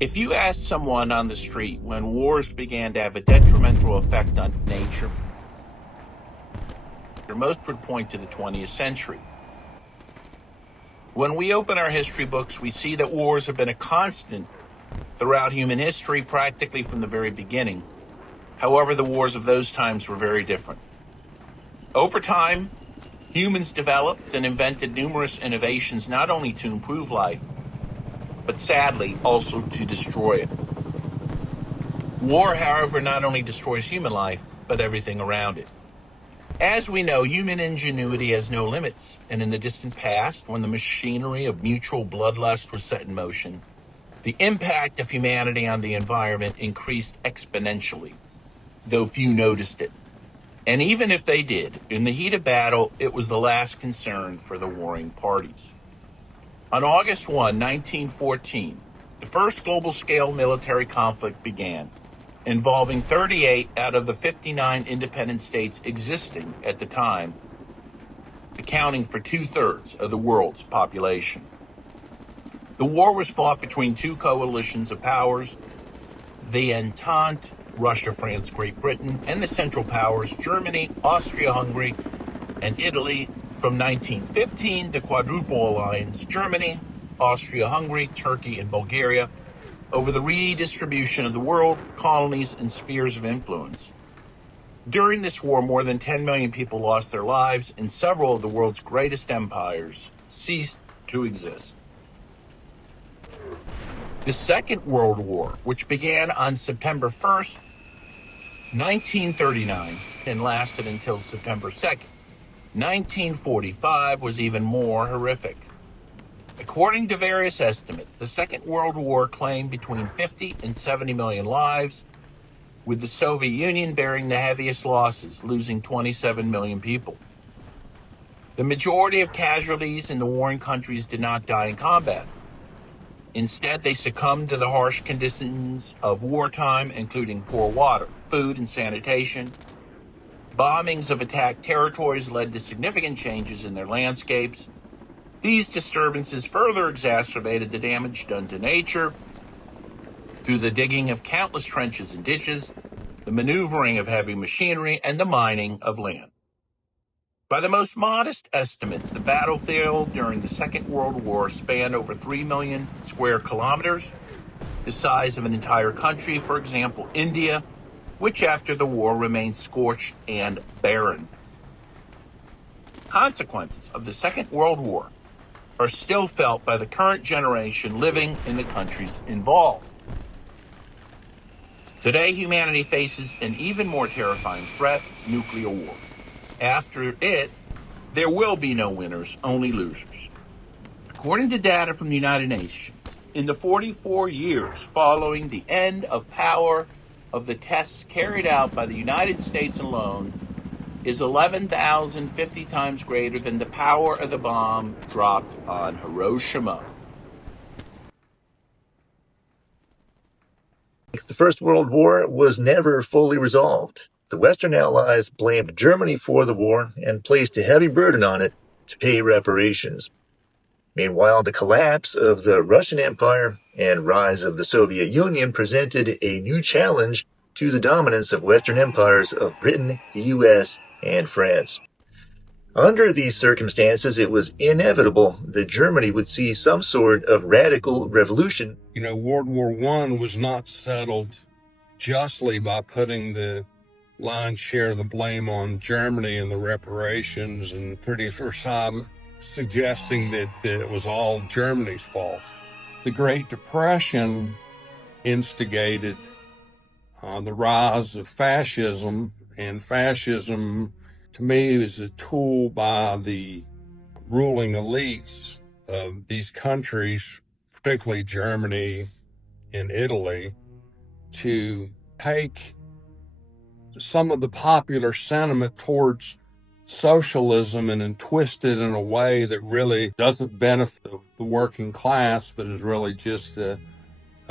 If you asked someone on the street when wars began to have a detrimental effect on nature, most would point to the 20th century. When we open our history books, we see that wars have been a constant throughout human history, practically from the very beginning. However, the wars of those times were very different. Over time, humans developed and invented numerous innovations not only to improve life, but sadly also to destroy it. War, however, not only destroys human life, but everything around it. As we know, human ingenuity has no limits, and in the distant past, when the machinery of mutual bloodlust was set in motion, the impact of humanity on the environment increased exponentially, though few noticed it. And even if they did, in the heat of battle, it was the last concern for the warring parties. On August 1, 1914, the first global-scale military conflict began, involving 38 out of the 59 independent states existing at the time, accounting for 2/3 of the world's population. The war was fought between two coalitions of powers, the Entente, Russia, France, Great Britain, and the Central Powers, Germany, Austria-Hungary, and Italy. From 1915, the Quadruple Alliance, Germany, Austria-Hungary, Turkey, and Bulgaria, over the redistribution of the world, colonies, and spheres of influence. During this war, more than 10 million people lost their lives, and several of the world's greatest empires ceased to exist. The Second World War, which began on September 1st, 1939, and lasted until September 2nd, 1945, was even more horrific. According to various estimates, the Second World War claimed between 50 and 70 million lives, with the Soviet Union bearing the heaviest losses, losing 27 million people. The majority of casualties in the warring countries did not die in combat. Instead, they succumbed to the harsh conditions of wartime, including poor water, food, and sanitation. Bombings of attacked territories led to significant changes in their landscapes. These disturbances further exacerbated the damage done to nature through the digging of countless trenches and ditches, the maneuvering of heavy machinery, and the mining of land. By the most modest estimates, the battlefield during the Second World War spanned over 3 million square kilometers, the size of an entire country, for example, India, which after the war remained scorched and barren. Consequences of the Second World War are still felt by the current generation living in the countries involved. Today, humanity faces an even more terrifying threat, nuclear war. After it, there will be no winners, only losers. According to data from the United Nations, in the 44 years following the end of power of the tests carried out by the United States alone is 11,050 times greater than the power of the bomb dropped on Hiroshima. The First World War was never fully resolved. The Western Allies blamed Germany for the war and placed a heavy burden on it to pay reparations. Meanwhile, the collapse of the Russian Empire and rise of the Soviet Union presented a new challenge to the dominance of Western empires of Britain, the U.S., and France. Under these circumstances, it was inevitable that Germany would see some sort of radical revolution. World War I was not settled justly by putting the lion's share of the blame on Germany and the reparations, and Treaty of Versailles suggesting that it was all Germany's fault. The Great Depression instigated the rise of fascism, and fascism, to me, is a tool by the ruling elites of these countries, particularly Germany and Italy, to take some of the popular sentiment towards socialism and then twist it in a way that really doesn't benefit the working class, but is really just a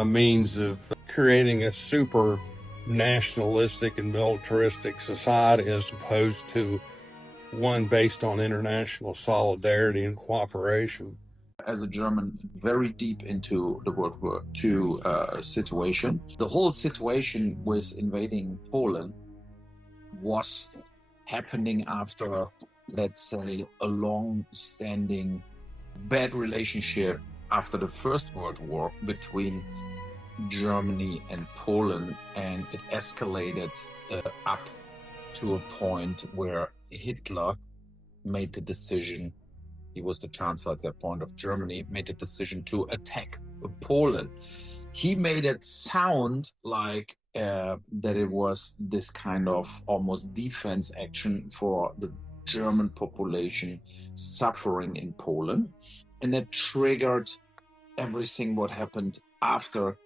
means of creating a super nationalistic and militaristic society as opposed to one based on international solidarity and cooperation. as a German, very deep into the World War II situation. The whole situation with invading Poland was happening after, let's say, a long-standing bad relationship after the First World War between Germany and Poland, and it escalated up to a point where Hitler made the decision, he was the chancellor at that point of Germany, made the decision to attack Poland. He made it sound like that it was this kind of almost defense action for the German population suffering in Poland. And that triggered everything what happened after,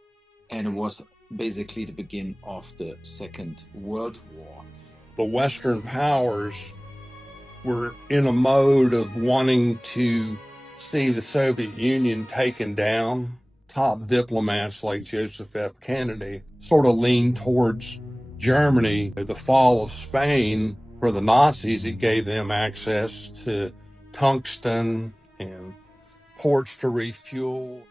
and it was basically the beginning of the Second World War. The Western powers were in a mode of wanting to see the Soviet Union taken down. Top diplomats like Joseph F. Kennedy sort of leaned towards Germany. The fall of Spain, for the Nazis, it gave them access to tungsten and ports to refuel.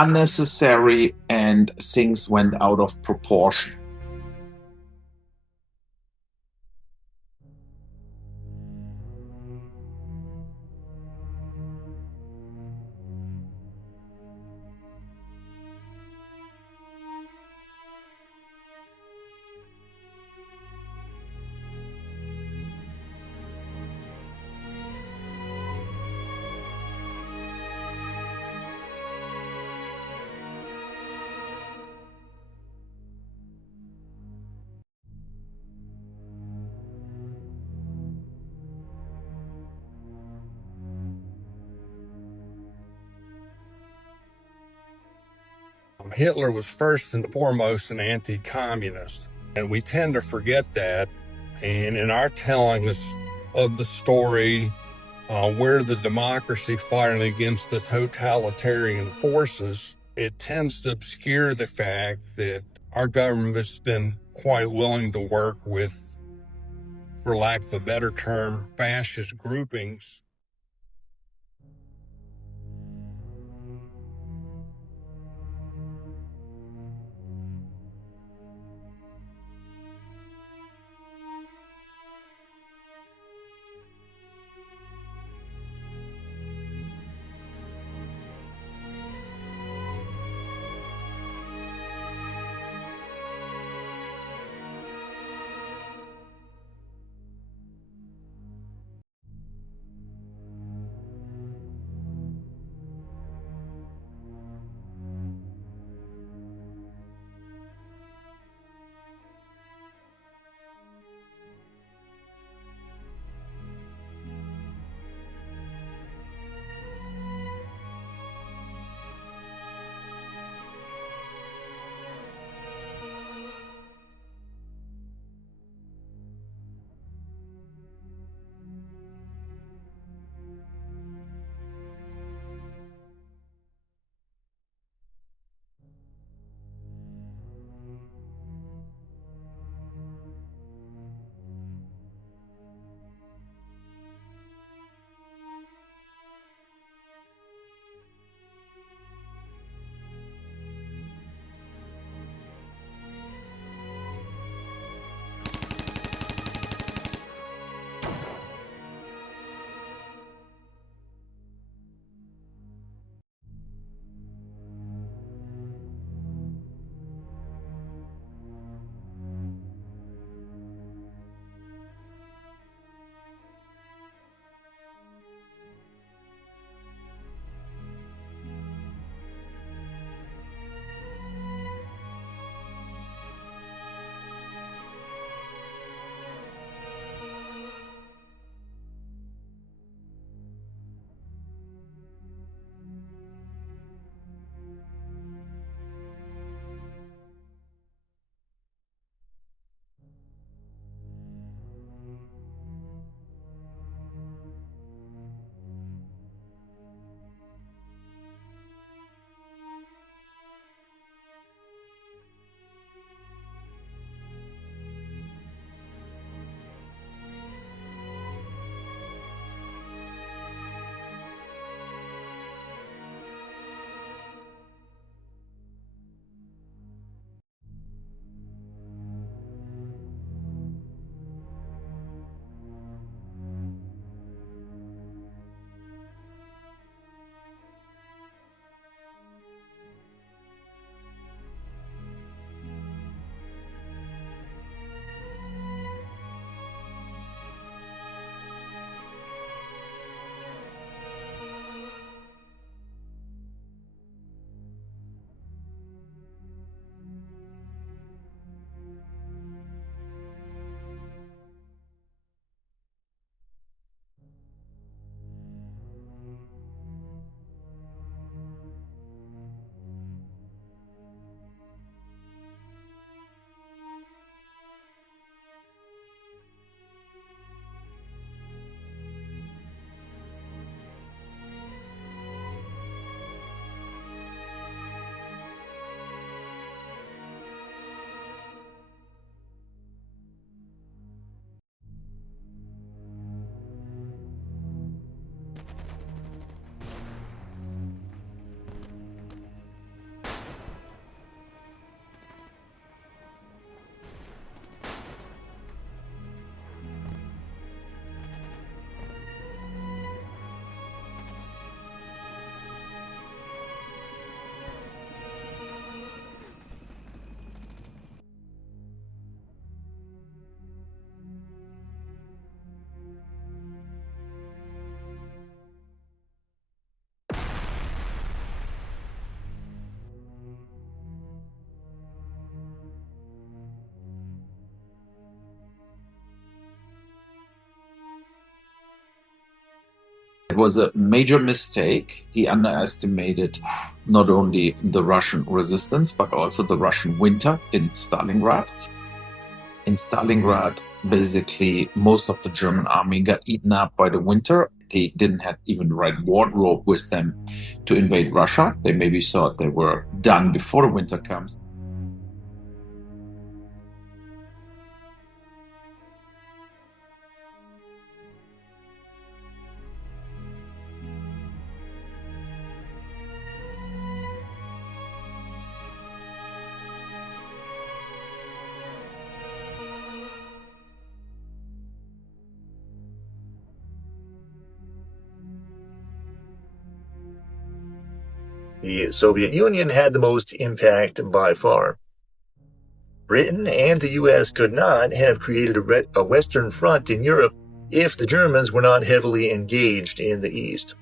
Unnecessary, and things went out of proportion. Hitler was first and foremost an anti-communist, and we tend to forget that. And in our telling of the story, where the democracy fighting against the totalitarian forces, it tends to obscure the fact that our government's been quite willing to work with, for lack of a better term, fascist groupings. was a major mistake. He underestimated not only the Russian resistance, but also the Russian winter in Stalingrad. In Stalingrad, basically, most of the German army got eaten up by the winter. They didn't have even the right wardrobe with them to invade Russia. They maybe thought they were done before the winter comes. The Soviet Union had the most impact by far. Britain and the US could not have created a Western front in Europe if the Germans were not heavily engaged in the East.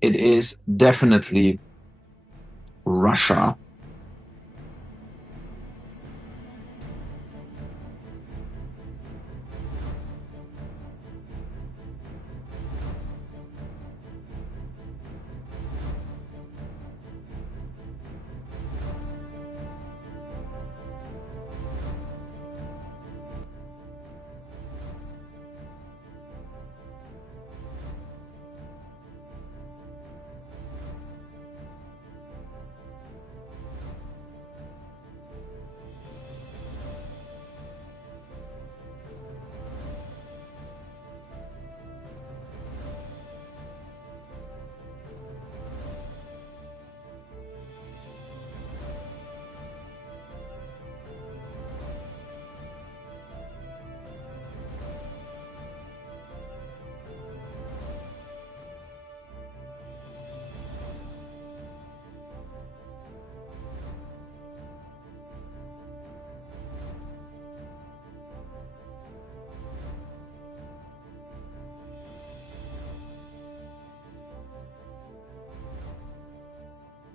It is definitely Russia.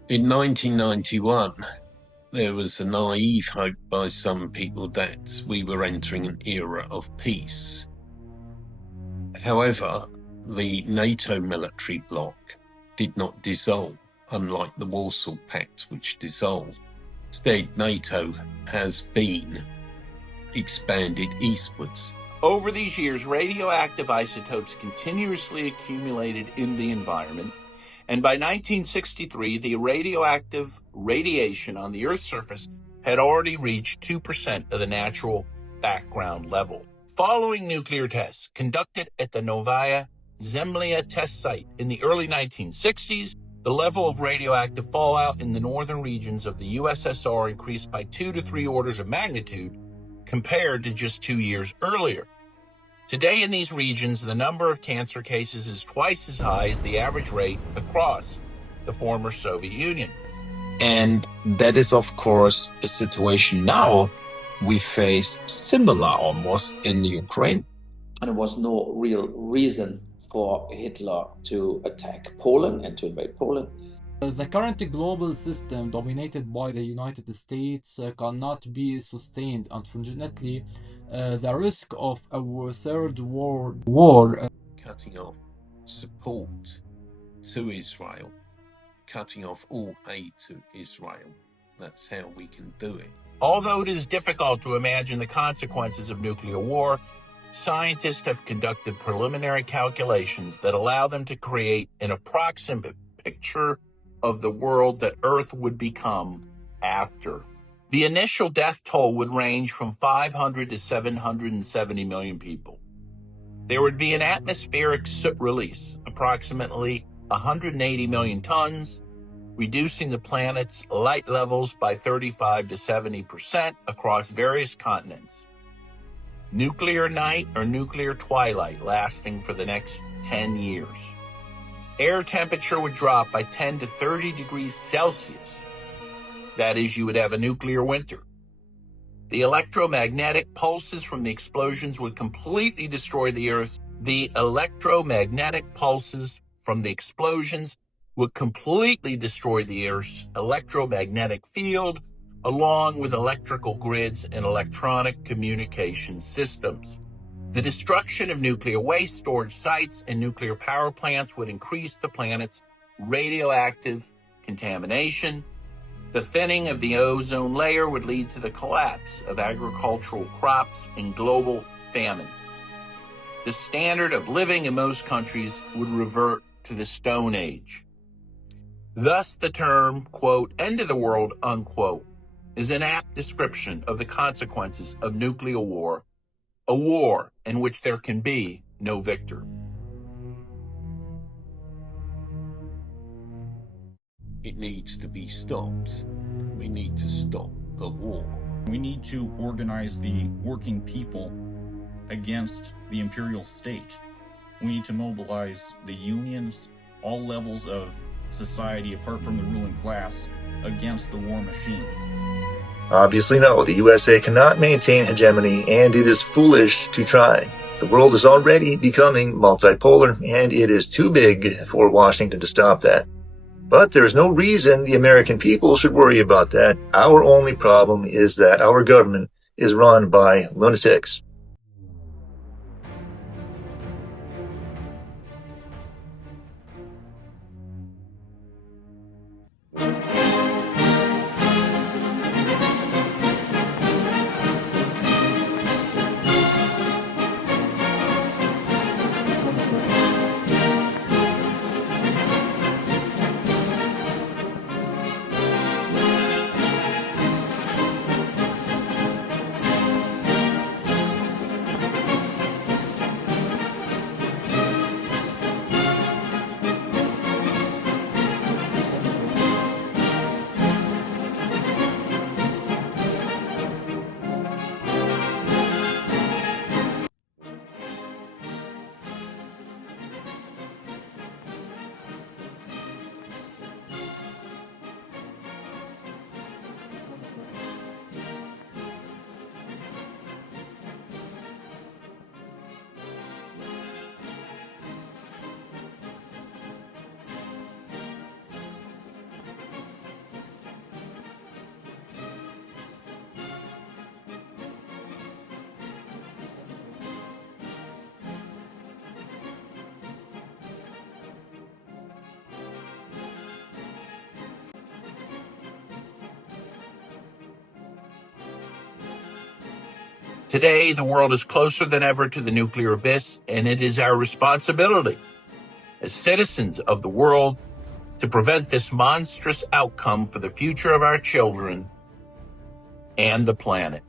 In 1991, there was a naive hope by some people that we were entering an era of peace. However, the NATO military bloc did not dissolve, unlike the Warsaw Pact, which dissolved. Instead, NATO has been expanded eastwards. Over these years, radioactive isotopes continuously accumulated in the environment, and by 1963, the radioactive radiation on the Earth's surface had already reached 2% of the natural background level. Following nuclear tests conducted at the Novaya Zemlya test site in the early 1960s, the level of radioactive fallout in the northern regions of the USSR increased by 2 to 3 orders of magnitude compared to just 2 years earlier. Today in these regions, the number of cancer cases is twice as high as the average rate across the former Soviet Union. And that is, of course, the situation now we face similar almost in Ukraine. And there was no real reason for Hitler to attack Poland and to invade Poland. The current global system dominated by the United States cannot be sustained. Unfortunately, the risk of a third world war cutting off support to Israel, cutting off all aid to Israel. That's how we can do it. Although it is difficult to imagine the consequences of nuclear war, scientists have conducted preliminary calculations that allow them to create an approximate picture of the world that Earth would become after. The initial death toll would range from 500 to 770 million people. There would be an atmospheric soot release, approximately 180 million tons, reducing the planet's light levels by 35 to 70% across various continents. Nuclear night or nuclear twilight lasting for the next 10 years. Air temperature would drop by 10 to 30 degrees Celsius. That is, you would have a nuclear winter. The electromagnetic pulses from the explosions would completely destroy the Earth. The electromagnetic pulses from the explosions would completely destroy the Earth's electromagnetic field, along with electrical grids and electronic communication systems. The destruction of nuclear waste storage sites and nuclear power plants would increase the planet's radioactive contamination. The thinning of the ozone layer would lead to the collapse of agricultural crops and global famine. The standard of living in most countries would revert to the Stone Age. Thus, the term, quote, end of the world, unquote, is an apt description of the consequences of nuclear war, a war in which there can be no victor. It needs to be stopped. We need to stop the war. We need to organize the working people against the imperial state. We need to mobilize the unions, all levels of society apart from the ruling class, against the war machine. Obviously no, the USA cannot maintain hegemony, and it is foolish to try. The world is already becoming multipolar, and it is too big for Washington to stop that. But there's no reason the American people should worry about that. Our only problem is that our government is run by lunatics. Today, the world is closer than ever to the nuclear abyss, and it is our responsibility as citizens of the world to prevent this monstrous outcome for the future of our children and the planet.